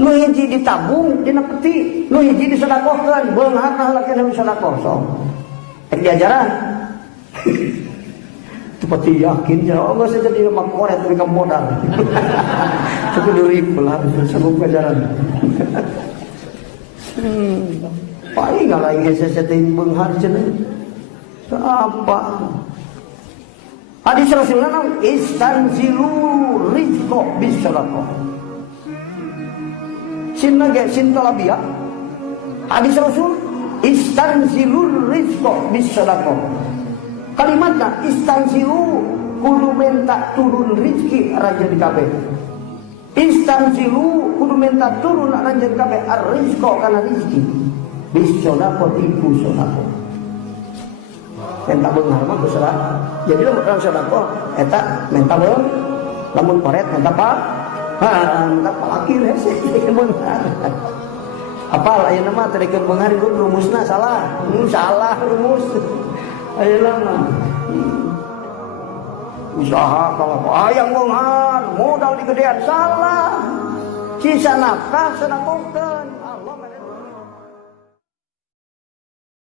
Nu hiji ditabung dina peti, nu hiji disedekahkeun, beunghar halakeun sedekah sok. Diajaran. Itu peti yakin ya Allah saya jadi makoret dari modal. Itu duri pula sebab ajaran. Paling enggak lagi saya setin beunghar cenah. Apa? Hadis Rasulullah istanzilu rizqa bisadaqah. Sinna ge sin talabiyah. Hadis Rasul istanzilu rizqa bisadaqah. Kalimatna istanzilu kudu minta turun rizki raja di kabeh. Istanzilu kudu minta turun raja di kabeh ar-rizqa kana rizki. Bisadaqah iku sadaqah. Minta beunghar mah besar. Jadi lamun sedekah eta minta beung, lamun koret minta apa? Minta palakir hese beunghar. Apal ayeuna mah teh dikeun beunghar rumusna salah. Salah rumus. Ayeuna mah usaha kalau hayang beunghar modal di gedean salah. Sisa nafkah sedekah.